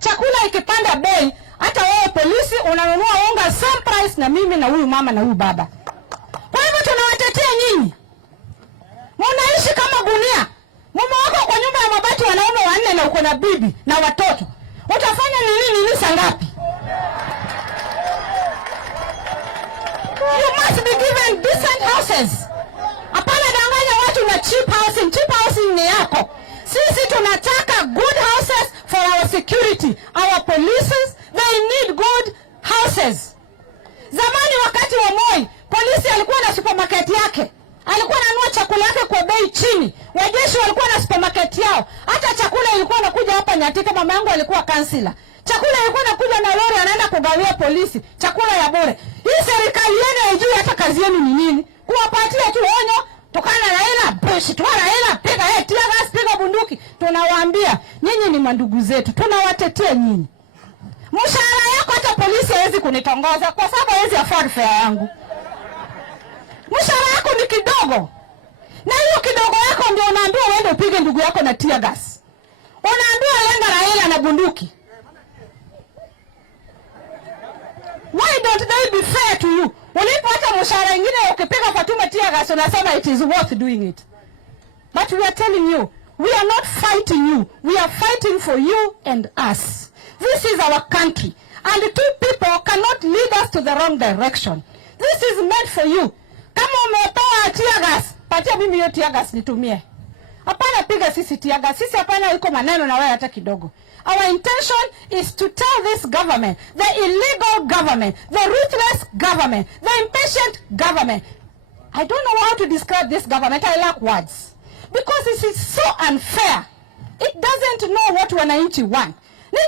Chakula ikipanda bei, hata wewe polisi unanunua unga same price na mimi na huyu mama na huyu baba. Kwa hivyo tunawatetea nyinyi. Mnaishi kama gunia. Mume wako kwa nyumba ya mabati, wanaume 4 na uko na bibi na watoto. Utafanya nini saa ngapi? You must be given decent houses. Hapana danganya watu na cheap housing. Cheap housing ni yako. Sisi tunataka good houses for our security. Our police, they need good houses. Zamani wakati wa Moi, polisi alikuwa na supermarket yake. Alikuwa ananunua chakula yake kwa bei chini. Wajeshi walikuwa na supermarket yao. Hata chakula ilikuwa inakuja hapa Nyatika, mama yangu alikuwa kansila. Chakula ilikuwa inakuja na lori, anaenda kugawia polisi chakula ya bure. Hii serikali yenu haijui hata kazi yenu ni nini. Kuwapatia tu onyo, tokana na hela, push, toa hela, piga tear gas, piga bunduki. Tunawaambia, nyinyi ni mandugu zetu. Tunawatetea nyinyi. Mshahara yako hata polisi hawezi kunitongoza kwa sababu hawezi afford fare yangu. Mshahara yako ni kidogo. Na hiyo kidogo yako ndio unaambiwa uende upige ndugu yako na tear gas. Unaambiwa lenga na hela na bunduki. Why don't they be fair to you? Ulipata mshahara mwingine ukipiga Fatuma tear gas unasema it is worth doing it. But we are telling you, we are not fighting you. We are fighting for you and us. This is our country. And two people cannot lead us to the wrong direction. This is meant for you. Kama umetoa tear gas, patia mimi hiyo tear gas nitumie. Hapana piga sisi tear gas. Sisi hapana iko maneno na wewe hata kidogo. Our intention is to tell this government, the illegal government, the ruthless government, the impatient government. I don't know how to describe this government. I lack words. Because this is so unfair. It doesn't know what wananchi want.